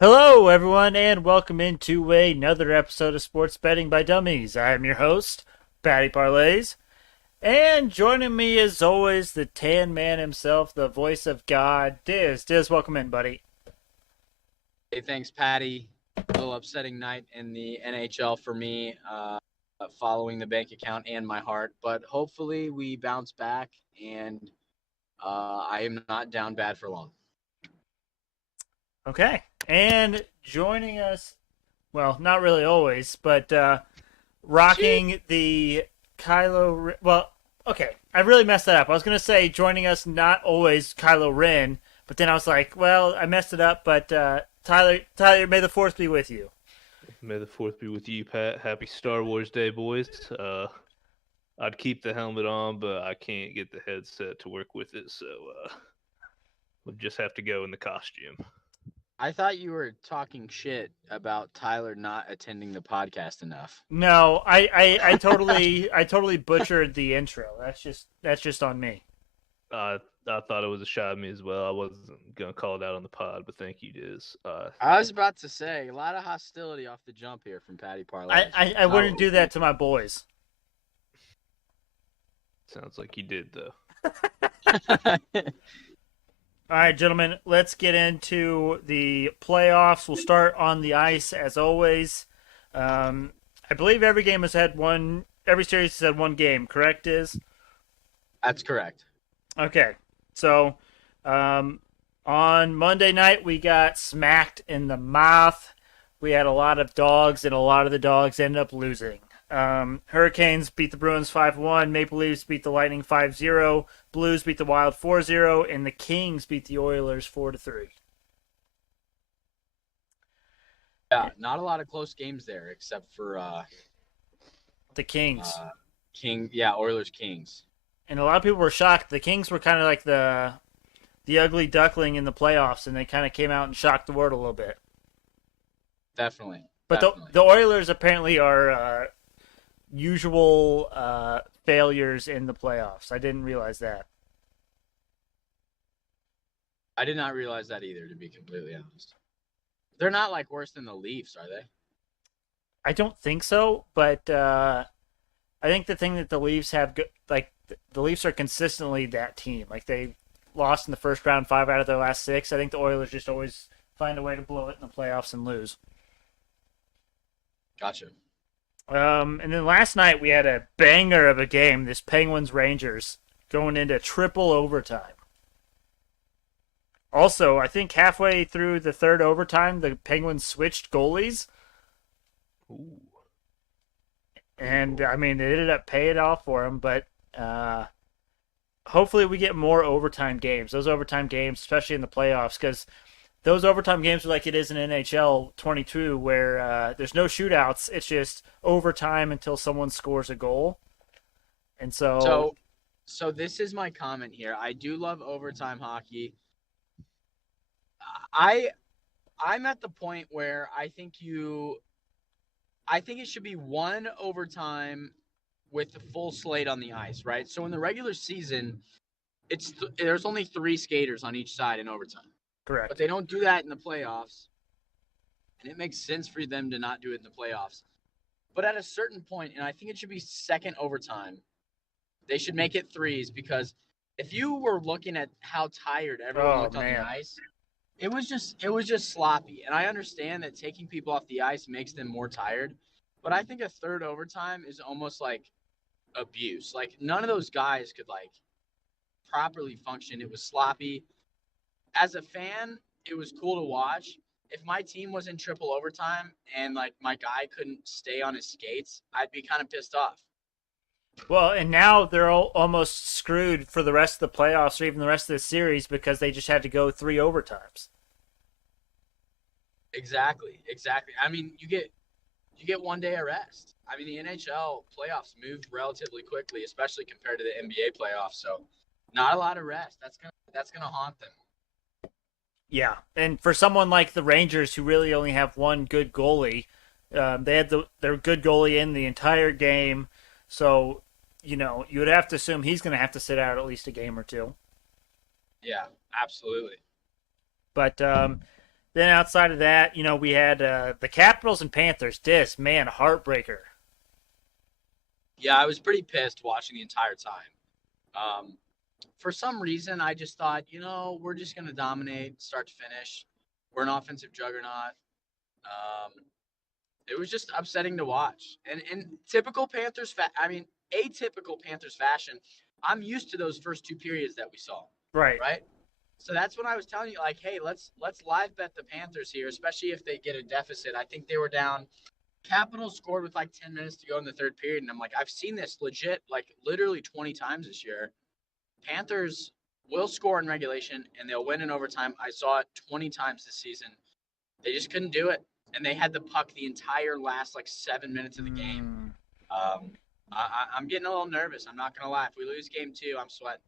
Hello, everyone, and welcome into another episode of Sports Betting by Dummies. I am your host, Patty Parlays, and joining me, as always, the tan man himself, the voice of God, Dizz. Dizz, welcome in, buddy. Hey, thanks, Patty. A little upsetting night in the NHL for me, following the bank account and my heart. But hopefully we bounce back, and I am not down bad for long. Okay, and joining us, well, not really always, but rocking the Kylo. Well, okay, I really messed that up. I was gonna say joining us, not always Kylo Ren, but then I was like, well, I messed it up. But Tyler, may the force be with you. May the fourth be with you, Pat. Happy Star Wars Day, boys. I'd keep the helmet on, but I can't get the headset to work with it, so we'll just have to go in the costume. I thought you were talking shit about Tyler not attending the podcast enough. No, I totally butchered the intro. That's just on me. I thought it was a shot at me as well. I wasn't gonna call it out on the pod, but thank you, Diz. I was about to say a lot of hostility off the jump here from Patty Parlay. I wouldn't do that to my boys. Sounds like you did though. All right, gentlemen, let's get into the playoffs. We'll start on the ice as always. I believe every game has had one. Every series has had one game. Correct, Is? That's correct. Okay, so on Monday night we got smacked in the mouth. We had a lot of dogs, and a lot of the dogs ended up losing. Hurricanes beat the Bruins 5-1. Maple Leafs beat the Lightning 5-0. Blues beat the Wild 4-0. And the Kings beat the Oilers 4-3. Yeah, not a lot of close games there, except for The Kings. Oilers Kings. And a lot of people were shocked. The Kings were kind of like the ugly duckling in the playoffs, and they kind of came out and shocked the world a little bit. Definitely. But the Oilers apparently are usual failures in the playoffs. I didn't realize that. I did not realize that either, to be completely honest. They're not like worse than the Leafs, are they? I don't think so, but I think the thing that the Leafs have, like the Leafs are consistently that team. Like they lost in the first round 5 out of their last 6. I think the Oilers just always find a way to blow it in the playoffs and lose. Gotcha. And then last night we had a banger of a game. This Penguins Rangers going into triple overtime. Also, I think halfway through the third overtime, the Penguins switched goalies. Ooh. And I mean, it ended up paying off for them. But hopefully, we get more overtime games. Those overtime games, especially in the playoffs, because those overtime games are like it is in NHL 22, where there's no shootouts. It's just overtime until someone scores a goal. And So this is my comment here. I do love overtime hockey. I'm at the point where I think it should be one overtime with the full slate on the ice, right? So in the regular season, there's only 3 skaters on each side in overtime. correct. But they don't do that in the playoffs. And it makes sense for them to not do it in the playoffs. But at a certain point, and I think it should be second overtime, they should make it 3s, because if you were looking at how tired everyone looked on the ice, it was just sloppy. And I understand that taking people off the ice makes them more tired, but I think a third overtime is almost like abuse. Like none of those guys could like properly function. It was sloppy. As a fan, it was cool to watch. If my team was in triple overtime and like my guy couldn't stay on his skates, I'd be kind of pissed off. Well, and now they're all almost screwed for the rest of the playoffs or even the rest of the series because they just had to go 3 overtimes. Exactly. I mean, you get 1 day of rest. I mean, the NHL playoffs moved relatively quickly, especially compared to the NBA playoffs. So, not a lot of rest. That's gonna haunt them. Yeah, and for someone like the Rangers who really only have one good goalie, they had their good goalie in the entire game. So, you would have to assume he's going to have to sit out at least a game or two. Yeah, absolutely. But Then outside of that, we had the Capitals and Panthers. This man, heartbreaker. Yeah, I was pretty pissed watching the entire time. For some reason, I just thought, we're just going to dominate start to finish. We're an offensive juggernaut. Um, it was just upsetting to watch. And in typical atypical Panthers fashion, I'm used to those first two periods that we saw, Right. right? So that's when I was telling you, like, hey, let's live bet the Panthers here, especially if they get a deficit. I think they were down. Capitals scored with like 10 minutes to go in the third period, and I'm like, I've seen this legit, like literally 20 times this year. Panthers will score in regulation and they'll win in overtime. I saw it 20 times this season. They just couldn't do it, and they had the puck the entire last like 7 minutes of the game. I'm getting a little nervous. I'm not gonna lie. If we lose game 2, I'm sweating.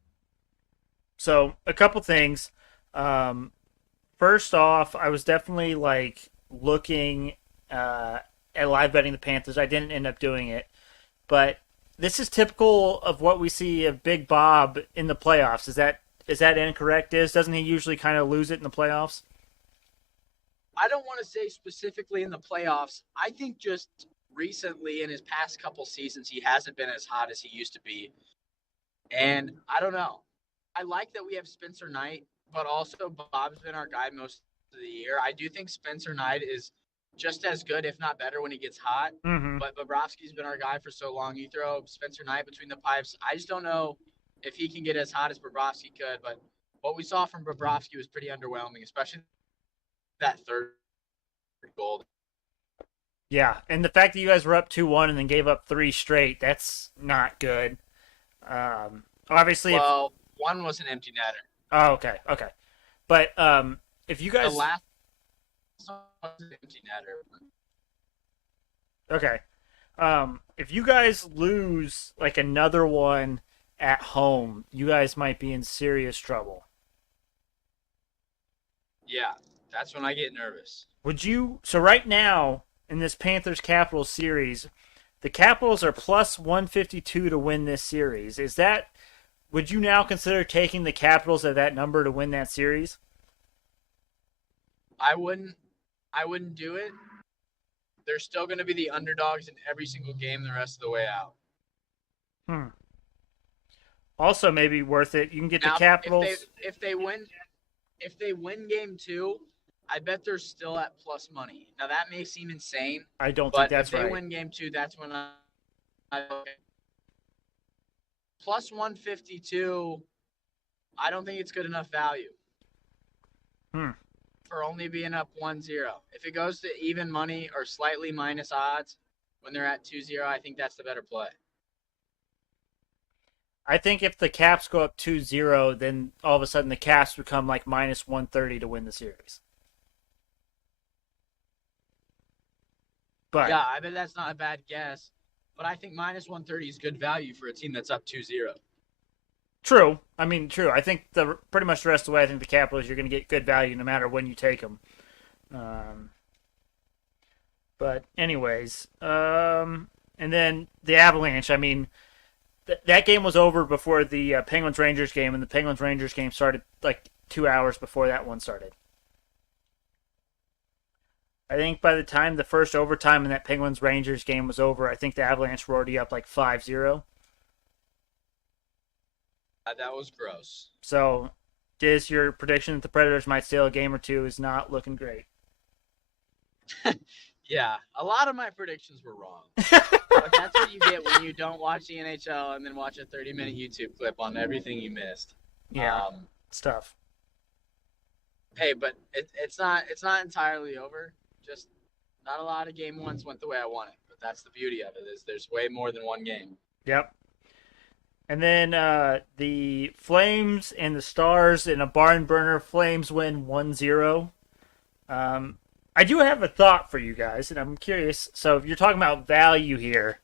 So a couple things. First off, I was definitely like looking at live betting the Panthers. I didn't end up doing it, but this is typical of what we see of Big Bob in the playoffs. Is that incorrect? Doesn't he usually kind of lose it in the playoffs? I don't want to say specifically in the playoffs. I think just recently in his past couple seasons, he hasn't been as hot as he used to be. And I don't know. I like that we have Spencer Knight, but also Bob's been our guy most of the year. I do think Spencer Knight is just as good, if not better, when he gets hot. Mm-hmm. But Bobrovsky's been our guy for so long. You throw Spencer Knight between the pipes. I just don't know if he can get as hot as Bobrovsky could. But what we saw from Bobrovsky was pretty underwhelming, especially that third goal. Yeah, and the fact that you guys were up 2-1 and then gave up 3 straight, that's not good. Obviously, well, one was an empty netter. Oh, okay. But if you guys The last one was an empty netter. Okay. If you guys lose like another one at home, you guys might be in serious trouble. Yeah, that's when I get nervous. So right now in this Panthers Capitals series, the Capitals are plus 152 to win this series. Would you now consider taking the Capitals at that number to win that series? I wouldn't do it. They're still going to be the underdogs in every single game the rest of the way out. Also, maybe worth it. You can get Now, the Capitals. If they win game 2, I bet they're still at plus money. Now that may seem insane. I don't think that's right. If right. they win game 2, that's when I plus 152. I don't think it's good enough value. For only being up 1-0. If it goes to even money or slightly minus odds when they're at 2-0, I think that's the better play. I think if the Caps go up 2-0, then all of a sudden the Caps become like minus 130 to win the series. But yeah, I bet that's not a bad guess. But I think minus 130 is good value for a team that's up 2-0. True. True. I think pretty much the rest of the way, I think the Capitals, you're going to get good value no matter when you take them. But anyways, and then the Avalanche. That game was over before the Penguins-Rangers game, and the Penguins-Rangers game started like 2 hours before that one started. I think by the time the first overtime in that Penguins-Rangers game was over, I think the Avalanche were already up like 5-0. That was gross. So, Dizz, your prediction that the Predators might steal a game or two is not looking great. Yeah, a lot of my predictions were wrong. But that's what you get when you don't watch the NHL and then watch a 30-minute YouTube clip on everything you missed. Yeah, it's tough. Hey, but it's not entirely over. Just not a lot of game ones went the way I wanted. But that's the beauty of it, is there's way more than one game. Yep. And then the Flames and the Stars in a barn burner. Flames win 1-0. I do have a thought for you guys, and I'm curious. So if you're talking about value here,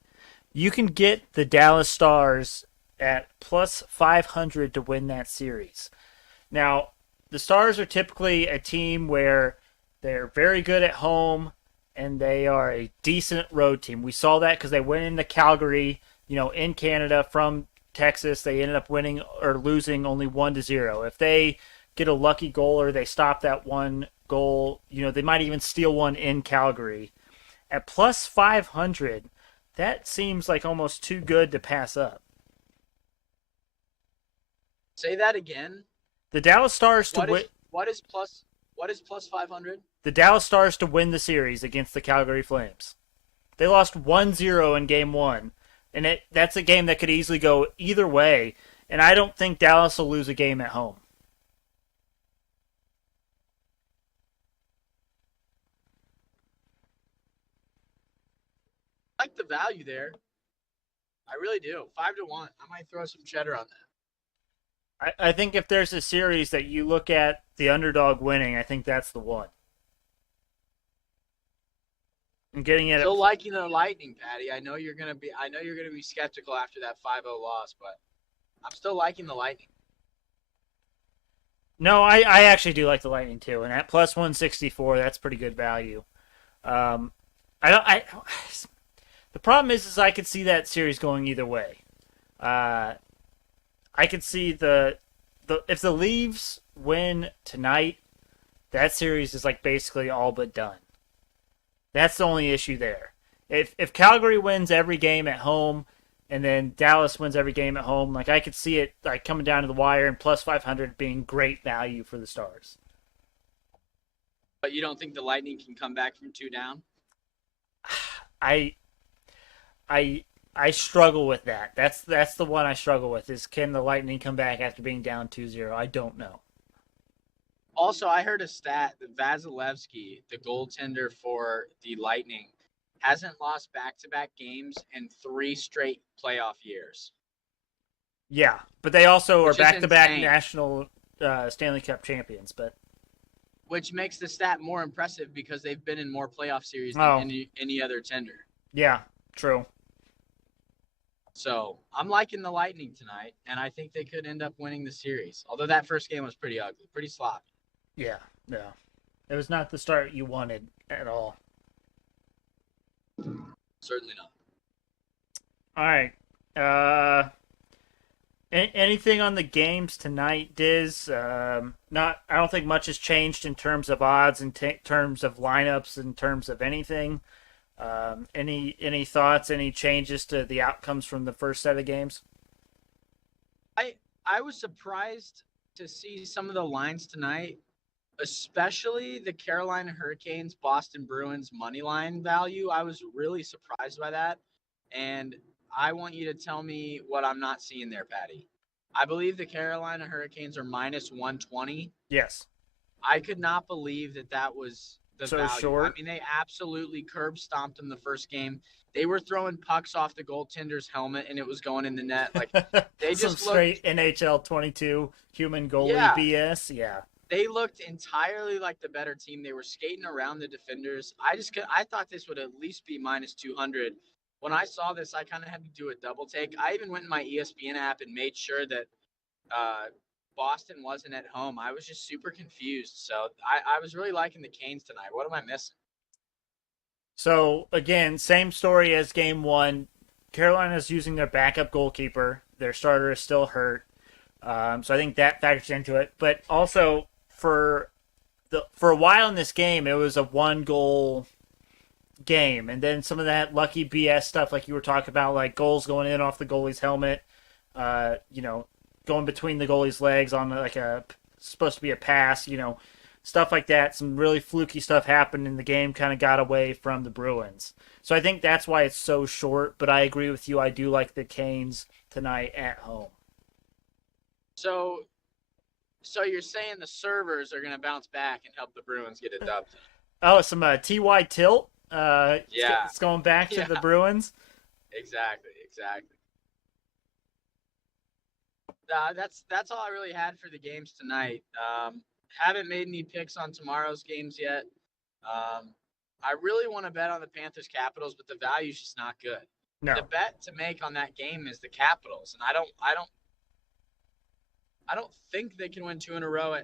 you can get the Dallas Stars at plus 500 to win that series. Now, the Stars are typically a team where they're very good at home, and they are a decent road team. We saw that because they went into Calgary, in Canada from Texas. They ended up winning or losing only 1-0. If they get a lucky goal or they stop that one goal. They might even steal one in Calgary. At plus 500, that seems like almost too good to pass up. Say that again. The Dallas Stars to win. What is plus 500? The Dallas Stars to win the series against the Calgary Flames. They lost 1-0 in game 1, and that's a game that could easily go either way, and I don't think Dallas will lose a game at home. I like the value there. I really do. 5-1. I might throw some cheddar on that. I think if there's a series that you look at the underdog winning, I think that's the one. And getting it. Still liking the Lightning, Patty. I know you're gonna be skeptical after that 5-0 loss, but I'm still liking the Lightning. No, I actually do like the Lightning too, and at plus 164, that's pretty good value. The problem is I could see that series going either way. I could see if the Leafs win tonight, that series is like basically all but done. That's the only issue there. If Calgary wins every game at home, and then Dallas wins every game at home, like I could see it like coming down to the wire and plus 500 being great value for the Stars. But you don't think the Lightning can come back from 2 down? I struggle with that. That's the one I struggle with is can the Lightning come back after being down 2-0? I don't know. Also, I heard a stat that Vasilevsky, the goaltender for the Lightning, hasn't lost back-to-back games in 3 straight playoff years. Yeah, but they also are back-to-back insane. national Stanley Cup champions. But which makes the stat more impressive because they've been in more playoff series than any other tender. Yeah, true. So I'm liking the Lightning tonight, and I think they could end up winning the series. Although that first game was pretty ugly, pretty sloppy. Yeah. It was not the start you wanted at all. Certainly not. All right. Anything on the games tonight, Dizz? I don't think much has changed in terms of odds, in terms of lineups, in terms of anything. Any thoughts? Any changes to the outcomes from the first set of games? I was surprised to see some of the lines tonight, especially the Carolina Hurricanes Boston Bruins money line value. I was really surprised by that, and I want you to tell me what I'm not seeing there, Patty. I believe the Carolina Hurricanes are minus 120. Yes. I could not believe that was the so value. Short. I mean, they absolutely curb stomped them the first game. They were throwing pucks off the goaltender's helmet, and it was going in the net. Like they Some just straight NHL 22 human goalie BS. Yeah. They looked entirely like the better team. They were skating around the defenders. I thought this would at least be minus 200. When I saw this, I kind of had to do a double take. I even went in my ESPN app and made sure that Boston wasn't at home. I was just super confused. So I was really liking the Canes tonight. What am I missing? So, again, same story as game 1. Carolina's using their backup goalkeeper. Their starter is still hurt. So I think that factors into it. But also, for a while in this game, it was a 1-goal game. And then some of that lucky BS stuff like you were talking about, like goals going in off the goalie's helmet, going between the goalie's legs on like supposed to be a pass, stuff like that. Some really fluky stuff happened in the game, kind of got away from the Bruins. So I think that's why it's so short, but I agree with you. I do like the Canes tonight at home. So you're saying the servers are going to bounce back and help the Bruins get a dub? Oh, some TY tilt. Yeah. It's going back to the Bruins. Exactly. That's all I really had for the games tonight. Haven't made any picks on tomorrow's games yet. I really want to bet on the Panthers Capitals, but the value's just not good. No. The bet to make on that game is the Capitals, and I don't think they can win 2 in a row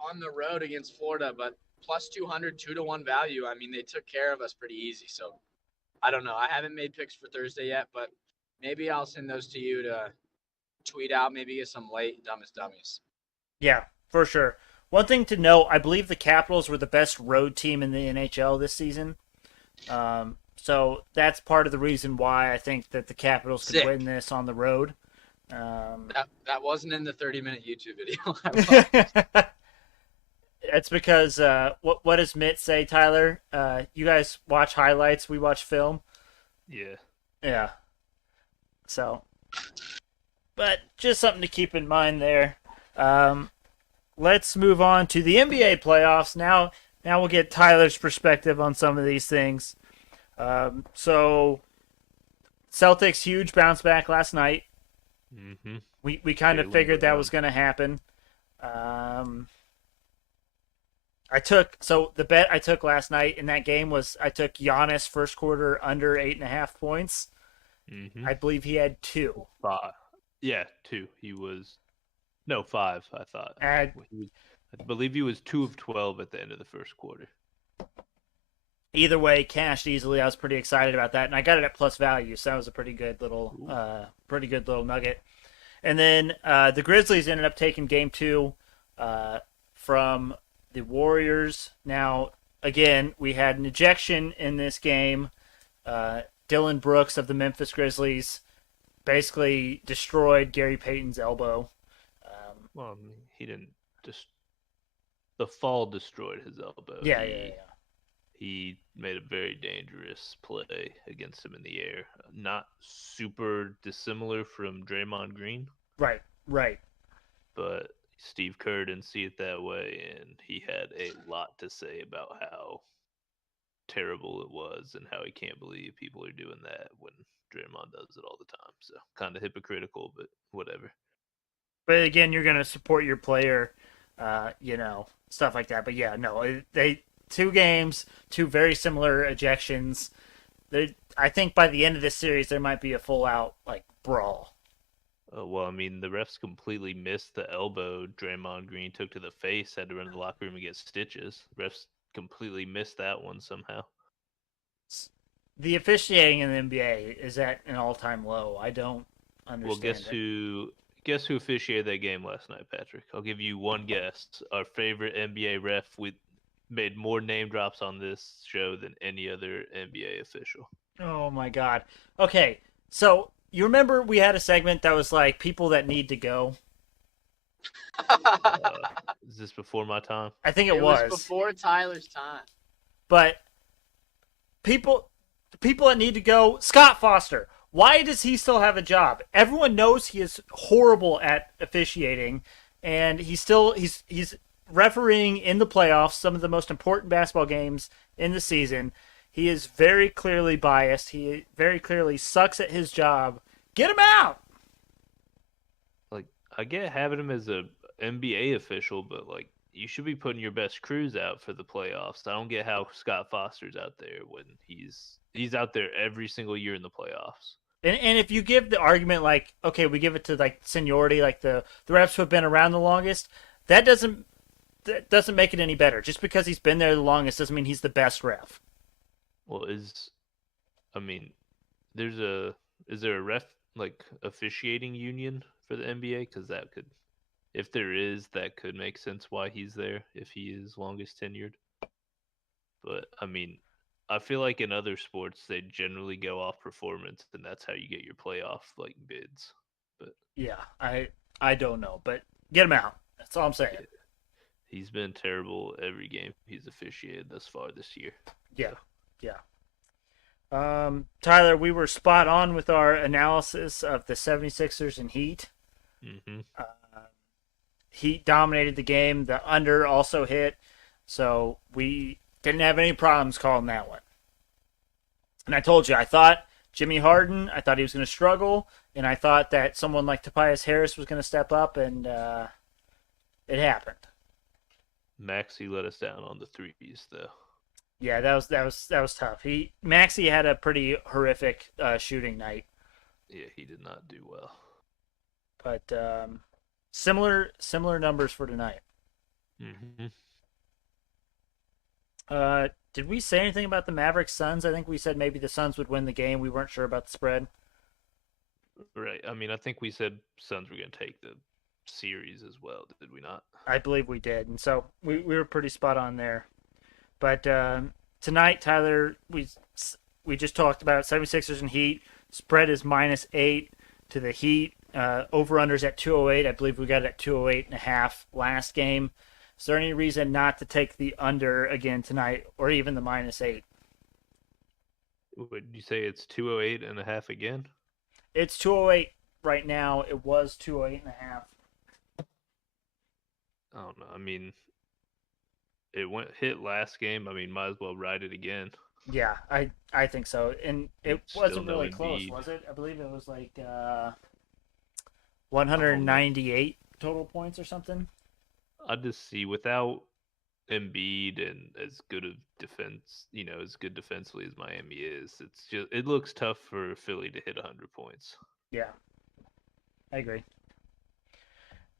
on the road against Florida, but plus 200, 2-1 value. I mean, they took care of us pretty easy. So I don't know. I haven't made picks for Thursday yet, but maybe I'll send those to you to tweet out, maybe get some late Dummest Dummies. Yeah, for sure. One thing to note, I believe the Capitals were the best road team in the NHL this season. So that's part of the reason why I think that the Capitals could Sick. win this on the road. Um, That wasn't in the 30-minute YouTube video. it's because what does Mitt say, Tyler? You guys watch highlights, we watch film. Yeah. Yeah. So, but just something to keep in mind there. Let's move on to the NBA playoffs now. Now we'll get Tyler's perspective on some of these things. So, Celtics huge bounce back last night. Mm-hmm. We kind of Jaylen figured that Brown. was going to happen. The bet I took last night in that game was I took Giannis first quarter under 8.5 points. Mm-hmm. I believe he had 2. 5. Yeah, 2. He was 5. I thought. And I believe he was 2 of 12 at the end of the first quarter. either way, cashed easily. I was pretty excited about that, and I got it at plus value, so that was a pretty good little nugget. And then the Grizzlies ended up taking Game 2 from the Warriors. Now, again, we had an ejection in this game. Dylan Brooks of the Memphis Grizzlies basically destroyed Gary Payton's elbow. Well, I mean, he didn't just. The fall destroyed his elbow. Yeah. He made a very dangerous play against him in the air. Not super dissimilar from Draymond Green, Right. but Steve Kerr didn't see it that way, and he had a lot to say about how terrible it was and how he can't believe people are doing that when Draymond does it all the time. So kind of hypocritical, but whatever. But again, you're going to support your player, stuff like that. But yeah, no, they 2 games, 2 very similar ejections. I think by the end of this series, there might be a full out brawl. Well, I mean, the refs completely missed the elbow Draymond Green took to the face, had to run to the locker room and get stitches. Refs completely missed that one somehow. The officiating in the NBA is at an all-time low. I don't understand. Well, guess who officiated that game last night, Patrick? I'll give you one guess. Our favorite NBA ref. We made more name drops on this show than any other NBA official. Oh my god. Okay, so you remember we had a segment that was like people that need to go? Is this before my time? I think It it was before Tyler's time. But people that need to go, Scott Foster. Why does he still have a job? Everyone knows he is horrible at officiating, and he's refereeing in the playoffs, some of the most important basketball games in the season. He is very clearly biased. He very clearly sucks at his job. Get him out. Like, I get having him as a NBA official, but like, you should be putting your best crews out for the playoffs. I don't get how Scott Foster's out there when he's out there every single year in the playoffs. And if you give the argument like, okay, we give it to like seniority, like the refs who have been around the longest, that doesn't make it any better. Just because he's been there the longest doesn't mean he's the best ref. Well, is there a ref like officiating union for the NBA? Because that could, if there is, that could make sense why he's there if he is longest tenured. But I mean, I feel like in other sports they generally go off performance, and that's how you get your playoff like bids. But yeah, I don't know, but get him out. That's all I'm saying. He's been terrible every game he's officiated thus far this year. Yeah. Tyler, we were spot on with our analysis of the 76ers and Heat. Mm-hmm. Heat dominated the game. The under also hit. So we didn't have any problems calling that one. And I told you, I thought Jimmy Harden, I thought he was going to struggle. And I thought that someone like Tobias Harris was going to step up. And it happened. Maxey let us down on the threes, though. Yeah, that was tough. Maxey had a pretty horrific shooting night. Yeah, he did not do well. But similar numbers for tonight. Mm-hmm. Did we say anything about the Mavericks Suns? I think we said maybe the Suns would win the game. We weren't sure about the spread. Right. I mean, I think we said Suns were going to take the series as well, did we not? I believe we did, and so we were pretty spot on there. But tonight, Tyler, we just talked about 76ers and Heat. Spread is -8 to the Heat. Over-unders at 208. I believe we got it at 208.5 last game. Is there any reason not to take the under again tonight, or even the -8? Would you say it's 208.5 again? It's 208 right now. It was 208.5. I don't know. I mean, it hit last game. I mean, might as well ride it again. Yeah, I think so. And it Still wasn't no really close, Embiid. was it? I believe it was like 198 total points or something. I just see without Embiid and as good of defense, as good defensively as Miami is, it looks tough for Philly to hit 100 points. Yeah, I agree.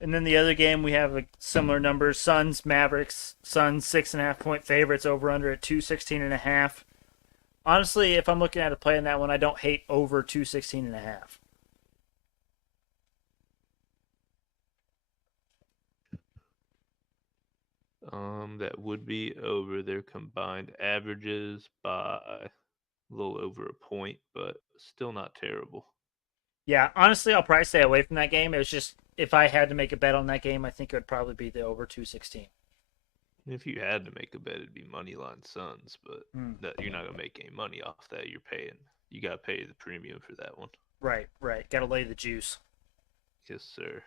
And then the other game, we have similar numbers. Suns, Mavericks. Suns 6.5-point favorites, over under at 216.5. Honestly, if I'm looking at a play in that one, I don't hate over 216.5. That would be over their combined averages by a little over a point, but still not terrible. Yeah, honestly, I'll probably stay away from that game. It was just, if I had to make a bet on that game, I think it would probably be the over 216. If you had to make a bet, it'd be moneyline Suns, but that you're not gonna make any money off that. You gotta pay the premium for that one. Right. Got to lay the juice. Yes, sir.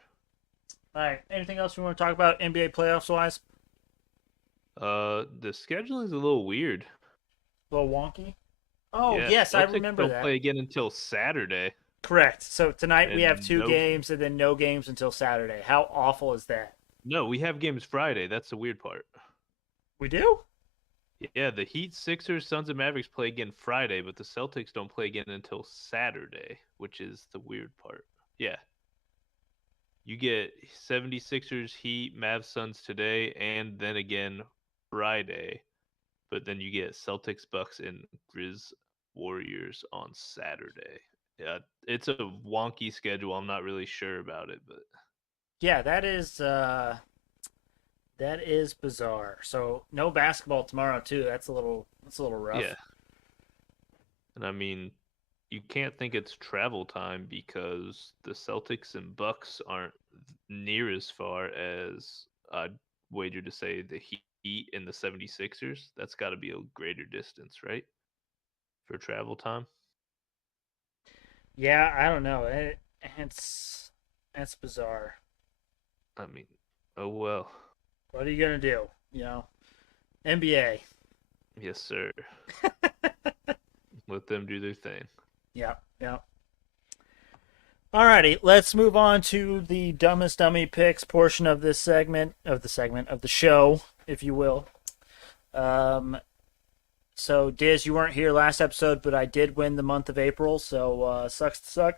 All right. Anything else we want to talk about NBA playoffs wise? The scheduling is a little weird. A little wonky. Oh Yeah, yes, I Celtics remember don't that. play again until Saturday. Correct. So tonight we And have two games and then no games until Saturday. How awful is that? No, we have games Friday. That's the weird part. We do? Yeah, the Heat, Sixers, Suns, and Mavericks play again Friday, but the Celtics don't play again until Saturday, which is the weird part. Yeah. You get 76ers, Heat, Mavs, Suns today, and then again Friday. But then you get Celtics, Bucks, and Grizz Warriors on Saturday. Yeah, it's a wonky schedule. I'm not really sure about it, but Yeah, that is bizarre. So no basketball tomorrow too. That's a little rough. yeah. And I mean, you can't think it's travel time because the Celtics and Bucks aren't near as far as I'd wager to say the Heat and the 76ers. That's got to be a greater distance, right? For travel time. Yeah, I don't know. That's bizarre. I mean, oh well. What are you gonna do? NBA. Yes, sir. Let them do their thing. Yeah. Alrighty, let's move on to the dumbest dummy picks portion of this segment of the show, if you will. So Diz, you weren't here last episode, but I did win the month of April, so sucks to suck.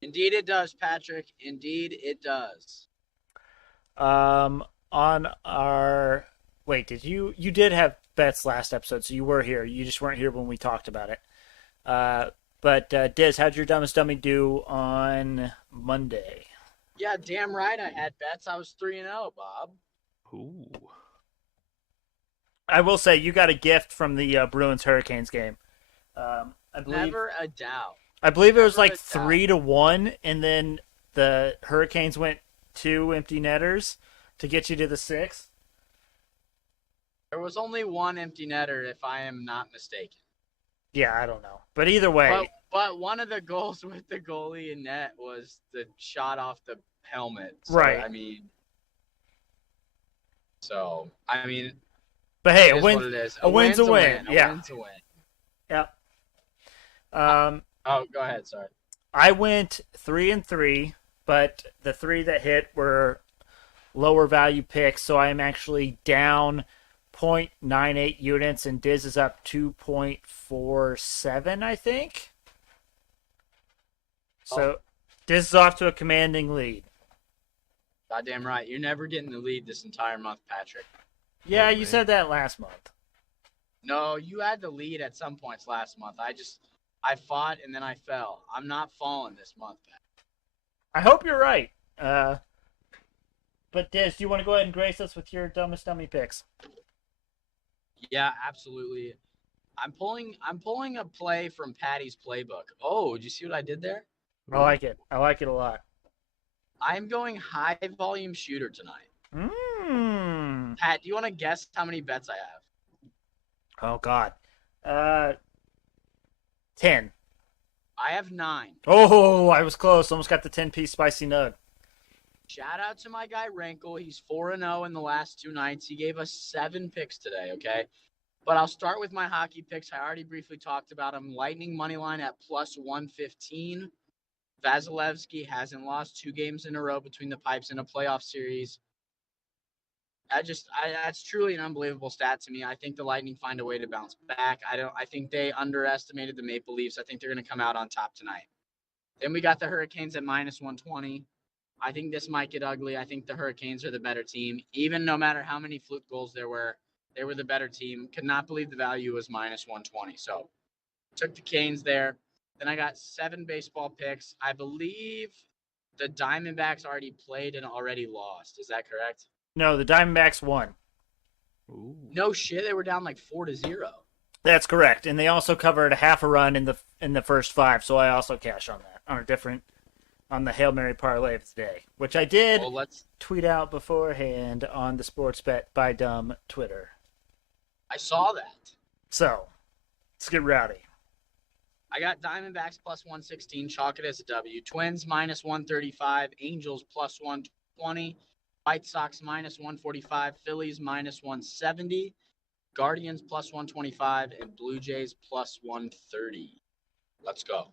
Indeed it does, Patrick. Indeed it does. On our did you did have bets last episode, so you were here. You just weren't here when we talked about it. But Diz, how'd your dumbest dummy do on Monday? Yeah, damn right I had bets. I was 3-0, Bob. Ooh. I will say you got a gift from the Bruins Hurricanes game. I believe Never a doubt. it was like 3-1, and then the Hurricanes went 2 empty netters to get you to the 6. There was only one empty netter, if I am not mistaken. Yeah, I don't know, but either way, But one of the goals with the goalie in net was the shot off the helmet. So, right? I mean. But hey, a win's a win. Yeah. A win's a win. Yep. Oh, go ahead. Sorry. I went 3-3, but the 3 that hit were lower value picks, so I am actually down 0.98 units, and Diz is up 2.47, I think. So Diz is off to a commanding lead. Goddamn right. You're never getting the lead this entire month, Patrick. Yeah, you said that last month. No, you had the lead at some points last month. I fought and then I fell. I'm not falling this month, Pat. I hope you're right. But Diz, do you want to go ahead and grace us with your dumbest dummy picks? Yeah, absolutely. I'm pulling a play from Patty's playbook. Oh, did you see what I did there? I like it. I like it a lot. I'm going high volume shooter tonight. Mmm. Pat, do you want to guess how many bets I have? Oh God. 10. I have 9. Oh, I was close. Almost got the 10-piece spicy nug. Shout out to my guy Rankle. He's 4-0 in the last 2 nights. He gave us 7 picks today, okay? But I'll start with my hockey picks. I already briefly talked about them. Lightning money line at plus 115. Vasilevsky hasn't lost 2 games in a row between the pipes in a playoff series. That's truly an unbelievable stat to me. I think the Lightning find a way to bounce back. I think they underestimated the Maple Leafs. I think they're going to come out on top tonight. Then we got the Hurricanes at minus 120. I think this might get ugly. I think the Hurricanes are the better team. Even no matter how many fluke goals there were, they were the better team. Could not believe the value was minus 120. So took the Canes there. Then I got 7 baseball picks. I believe the Diamondbacks already played and already lost. Is that correct? No, the Diamondbacks won. Ooh. No shit. They were down like 4-0. That's correct, and they also covered a half a run in the first 5. So I also cash on that on the Hail Mary parlay of the day, which I did tweet out beforehand on the Sports Bet by Dumb Twitter. I saw that. So let's get rowdy. I got Diamondbacks plus 116, chalk it as a W. Twins minus 135, Angels plus 120, White Sox minus 145, Phillies minus 170, Guardians plus 125, and Blue Jays plus 130. Let's go.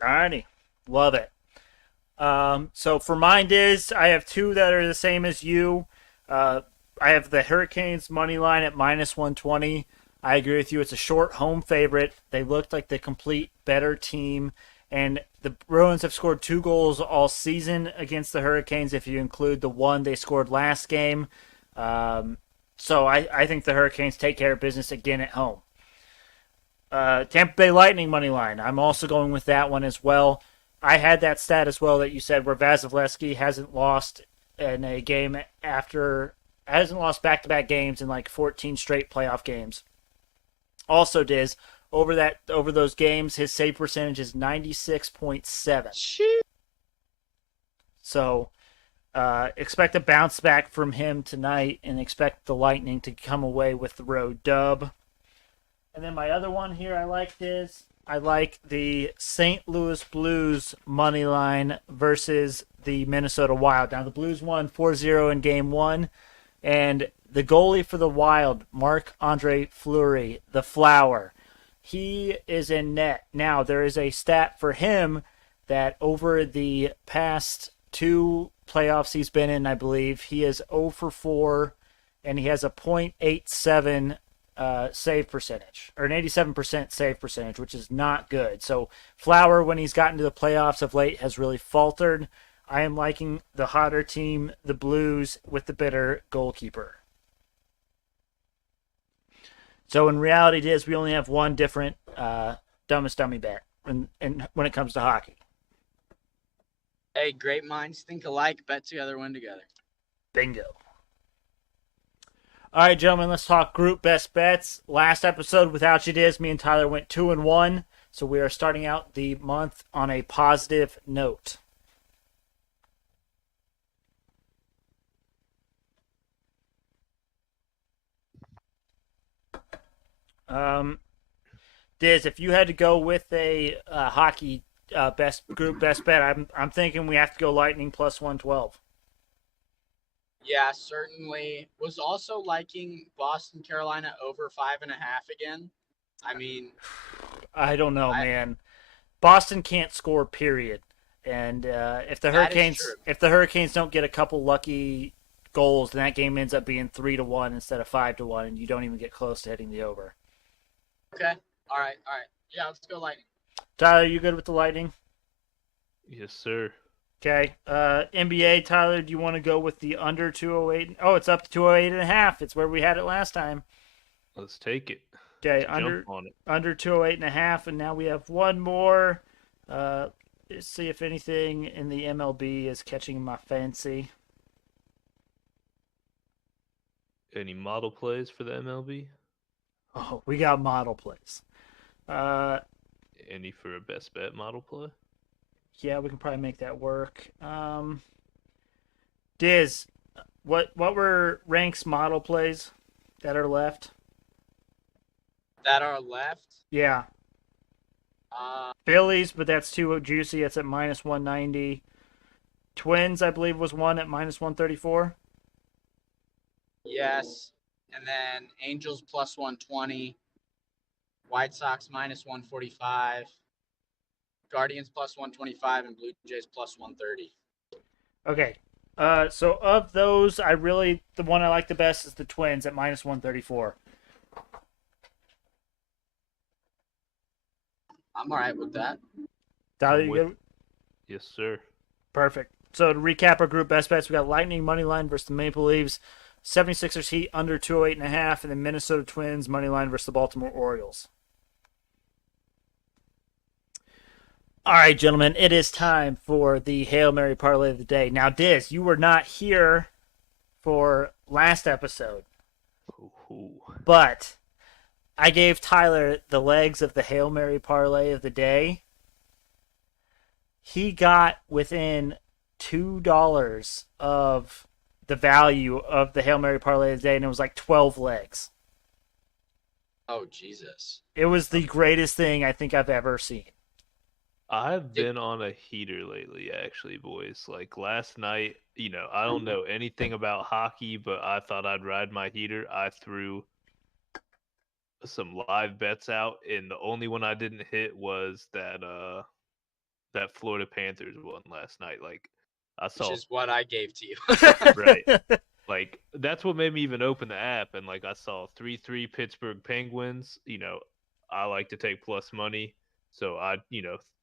Alrighty, love it. So for mine is I have 2 that are the same as you. I have the Hurricanes money line at minus 120. I agree with you. It's a short home favorite. They looked like the complete better team. And the Bruins have scored 2 goals all season against the Hurricanes, if you include the one they scored last game. So I think the Hurricanes take care of business again at home. Tampa Bay Lightning money line. I'm also going with that one as well. I had that stat as well that you said where Vasilevsky hasn't lost in a game hasn't lost back-to-back games in like 14 straight playoff games. Also, Diz, over those games, his save percentage is 96.7. So, expect a bounce back from him tonight, and expect the Lightning to come away with the road dub. And then my other one here I like the St. Louis Blues money line versus the Minnesota Wild. Now the Blues won 4-0 in game 1, and the goalie for the Wild, Marc-Andre Fleury, the Flower, he is in net. Now there is a stat for him that over the past 2 playoffs he's been in, I believe, he is 0 for 4, and he has a .87 save percentage, or an 87% save percentage, which is not good. So Flower, when he's gotten to the playoffs of late, has really faltered. I am liking the hotter team, the Blues, with the better goalkeeper. So in reality, it is we only have one different dumbest dummy bet when it comes to hockey. Hey, great minds think alike, bet together, win together. Bingo. All right, gentlemen, let's talk group best bets. Last episode, without you, Diz, me and Tyler went 2-1, so we are starting out the month on a positive note. Diz, if you had to go with a hockey group best bet, I'm thinking we have to go Lightning plus 112. Yeah, certainly. Was also liking Boston, Carolina over 5.5 again. I mean, I don't know, man. Boston can't score, period. And if the Hurricanes don't get a couple lucky goals, then that game ends up being 3-1 instead of 5-1, and you don't even get close to hitting the over. Okay. All right. Yeah, let's go Lightning. Tyler, you good with the Lightning? Yes, sir. Okay. NBA, Tyler, do you want to go with the under 208? Oh, it's up to 208.5. It's where we had it last time. Let's take it. Okay, under 208.5, and now we have one more. see if anything in the MLB is catching my fancy. Any model plays for the MLB? Oh, we got model plays. Any for a best bet model play? Yeah, we can probably make that work. Diz, what were ranks model plays that are left? That are left. Yeah, Uh, Phillies, but that's too juicy. It's at minus 190. Twins, I believe, was one at minus 134. yes. And then Angels plus 120. White Sox minus 145. Guardians plus 125 and Blue Jays plus 130. Okay. So of those, the one I like the best is the Twins at minus 134. I'm all right with that. Tyler, I'm you with- good? Yes, sir. Perfect. So to recap our group best bets, we got Lightning money line versus the Maple Leafs, 76ers Heat under 208.5, and then Minnesota Twins money line versus the Baltimore Orioles. All right, gentlemen, it is time for the Hail Mary parlay of the day. Now, Diz, you were not here for last episode, Ooh. but I gave Tyler the legs of the Hail Mary parlay of the day. He got within $2 of the value of the Hail Mary parlay of the day, and it was like 12 legs. Oh, Jesus. It was the greatest thing I think I've ever seen. I've been on a heater lately, actually, boys. Like last night, I don't know anything about hockey, but I thought I'd ride my heater. I threw some live bets out, and the only one I didn't hit was that Florida Panthers one last night. Like I Which saw is what I gave to you. right. Like that's what made me even open the app, and like I saw 3-3 Pittsburgh Penguins. I like to take plus money. So I,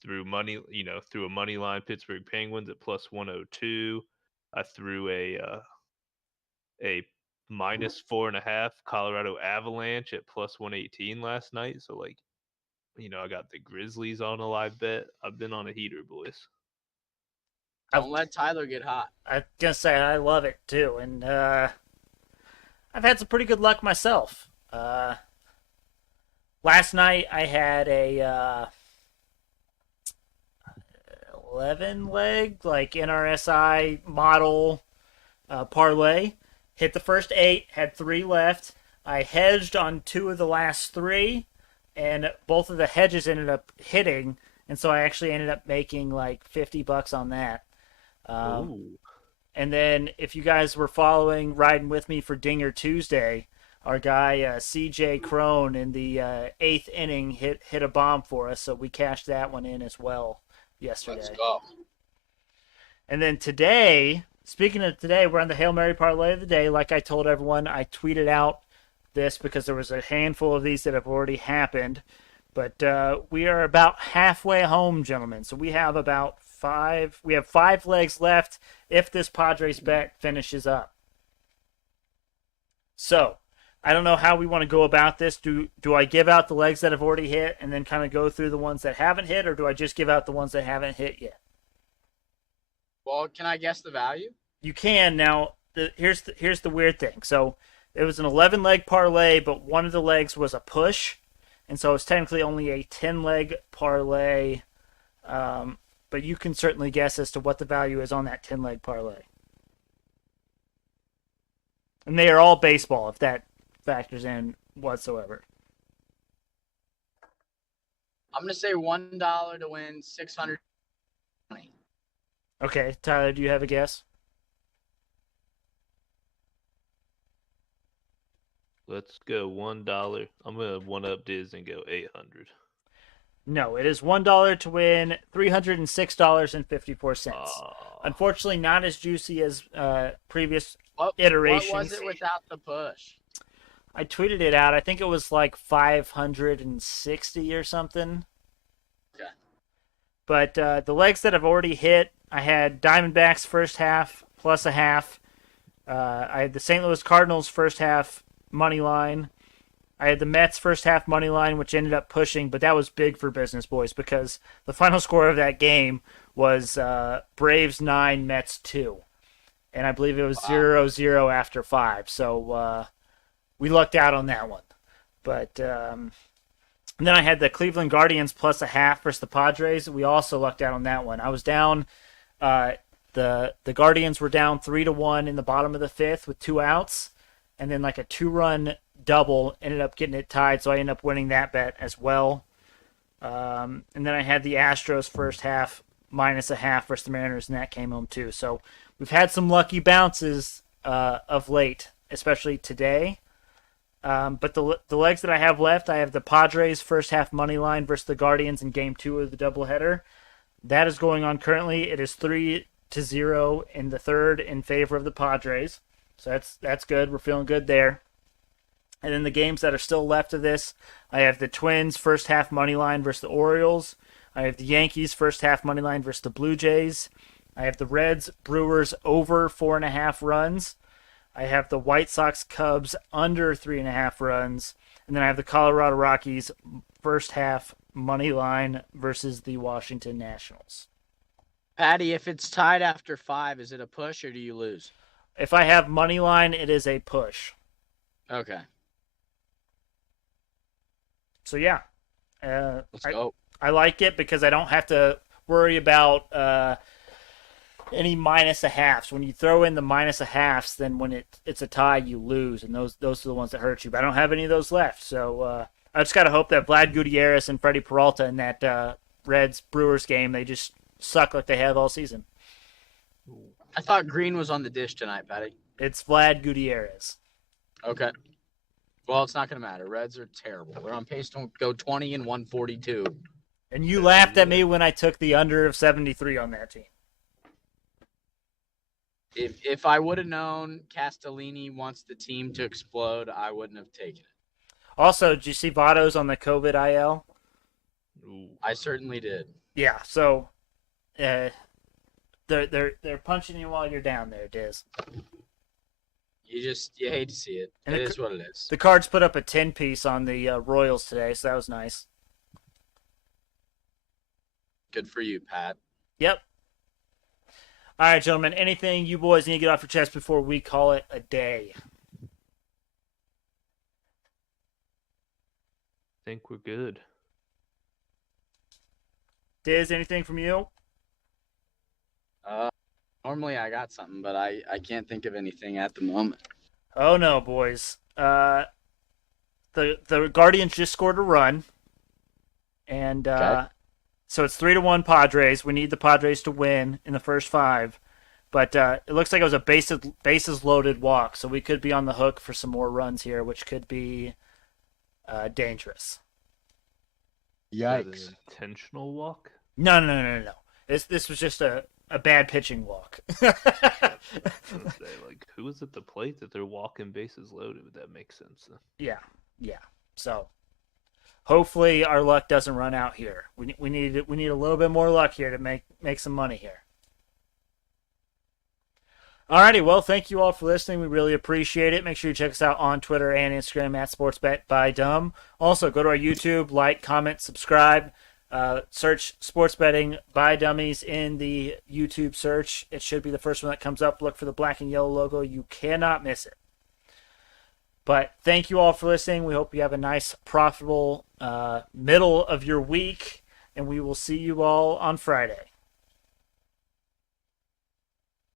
threw a money line Pittsburgh Penguins at plus 102. I threw a minus 4.5 Colorado Avalanche at plus 118 last night. So like, I got the Grizzlies on a live bet. I've been on a heater, boys. Don't let Tyler get hot. I was gonna say I love it too, and I've had some pretty good luck myself. Last night I had a 11 leg like NRSI model parlay. Hit the first 8, had 3 left. I hedged on 2 of the last 3, and both of the hedges ended up hitting, and so I actually ended up making like $50 on that. Ooh. And then if you guys were riding with me for Dinger Tuesday, our guy CJ Crone in the 8th inning hit a bomb for us, so we cashed that one in as well yesterday. Let's go. And then today, speaking of today, we're on the Hail Mary parlay of the day. Like I told everyone, I tweeted out this because there was a handful of these that have already happened. But we are about halfway home, gentlemen. So we have about 5 legs left if this Padres bet finishes up. So I don't know how we want to go about this. Do I give out the legs that have already hit and then kind of go through the ones that haven't hit, or do I just give out the ones that haven't hit yet? Well, can I guess the value? You can now. Here's the weird thing. So it was an 11-leg parlay, but one of the legs was a push, and so it's technically only a 10-leg parlay. But you can certainly guess as to what the value is on that 10-leg parlay. And they are all baseball, if that factors in whatsoever. I'm gonna say $1 to win 600. Okay, Tyler, do you have a guess? Let's go $1. I'm gonna one up Dizz and go 800. No, it is $1 to win $306.54. Unfortunately, not as juicy as previous iterations. What was it without the push? I tweeted it out. I think it was like 560 or something. Okay. But the legs that have already hit, I had Diamondbacks first half plus a half. I had the St. Louis Cardinals first half money line. I had the Mets first half money line, which ended up pushing, but that was big for business, boys, because the final score of that game was Braves 9, Mets 2. And I believe it was Wow. 0-0 after 5. So we lucked out on that one. But and then I had the Cleveland Guardians plus a half versus the Padres. We also lucked out on that one. I was down. The Guardians were down 3-1 in the bottom of the fifth with 2 outs, and then like a 2-run double ended up getting it tied. So I ended up winning that bet as well. And then I had the Astros first half minus a half versus the Mariners, and that came home too. So we've had some lucky bounces of late, especially today. But the legs that I have left, I have the Padres first half money line versus the Guardians in game 2 of the doubleheader. That is going on currently. It is 3-0 in the third in favor of the Padres. So that's good. We're feeling good there. And then the games that are still left of this, I have the Twins first half money line versus the Orioles. I have the Yankees first half money line versus the Blue Jays. I have the Reds Brewers over 4.5 runs. I have the White Sox Cubs under 3.5 runs. And then I have the Colorado Rockies first half money line versus the Washington Nationals. Patty, if it's tied after 5, is it a push or do you lose? If I have money line, it is a push. Okay. So yeah. Let's go. I like it because I don't have to worry about any minus a halves. When you throw in the minus a halves, then when it's a tie, you lose, and those are the ones that hurt you. But I don't have any of those left, so I just gotta hope that Vlad Gutierrez and Freddie Peralta in that Reds Brewers game, they just suck like they have all season. I thought Green was on the dish tonight, Patty. It's Vlad Gutierrez. Okay. Well, it's not going to matter. Reds are terrible. They're on pace to go 20-142. And you laughed at me when I took the under of 73 on that team. If I would have known Castellini wants the team to explode, I wouldn't have taken it. Also, did you see Votto's on the COVID IL? Ooh. I certainly did. Yeah, so they're punching you while you're down there, Dizz. You hate to see it. And It is what it is. The Cards put up a 10-piece on the Royals today, so that was nice. Good for you, Pat. Yep. All right, gentlemen, anything you boys need to get off your chest before we call it a day? I think we're good. Diz, anything from you? Normally I got something, but I can't think of anything at the moment. Oh, no, boys. The Guardians just scored a run, and Okay. so it's 3-1 Padres. We need the Padres to win in the first 5, but it looks like it was a bases loaded walk, so we could be on the hook for some more runs here, which could be dangerous. Is that Yikes. an intentional walk? No. This was just a bad pitching walk. I was gonna say, like, who is at the plate that they're walking bases loaded? Would that make sense? Yeah. So hopefully our luck doesn't run out here. We need a little bit more luck here to make some money here. Alrighty, well, thank you all for listening. We really appreciate it. Make sure you check us out on Twitter and Instagram at SportsBetByDumb. Also, go to our YouTube, like, comment, subscribe. Search Sports Betting by Dummies in the YouTube search. It should be the first one that comes up. Look for the black and yellow logo. You cannot miss it. But thank you all for listening. We hope you have a nice, profitable middle of your week, and we will see you all on Friday.